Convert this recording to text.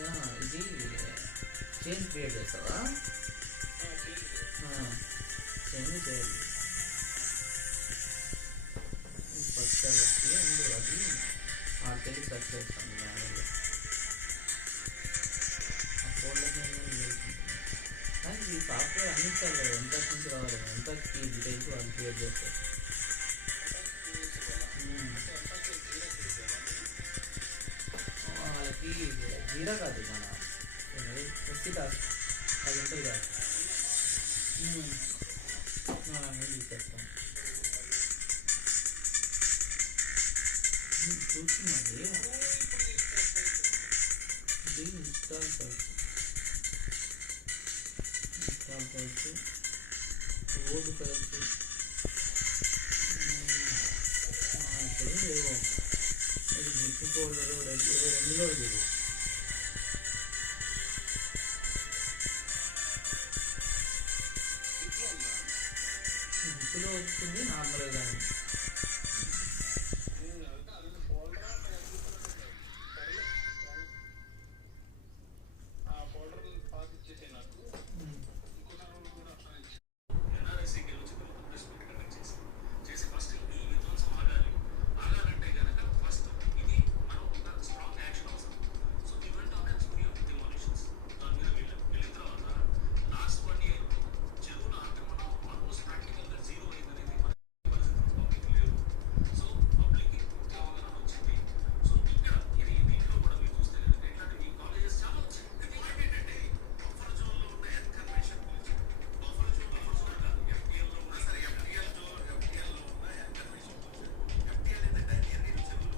ఇది change create చేస్తావా? Change చేయాలి ఫస్ట్ వచ్చి అండ్ అది ఆడికెళ్ళి సెర్చ్ చేస్తాను మాన్యువల్గా ఆ ఫోల్డర్ కానీ ఈ సాఫ్ట్వేర్ అన్నిస్తారు కదా ఎంత నుంచి రావాలి ఎంత ఈ డీటెయిల్స్ వాళ్ళు క్రియేట్ చేస్తారు. వాళ్ళకి జీరా కాదు మన ఫస్ట్ టాస్క్ అది ఉంటుంది కదా నేను తీసేస్తాను చూస్తున్నది ఇది ఇన్స్టాల్ కలిసి రోడ్డు కలిసి ఇప్పుడు ఏవో ఇది జిప్ ఫోల్డర్ రెండులో ఇది జిప్పులో వస్తుంది నార్మల్గా కానీ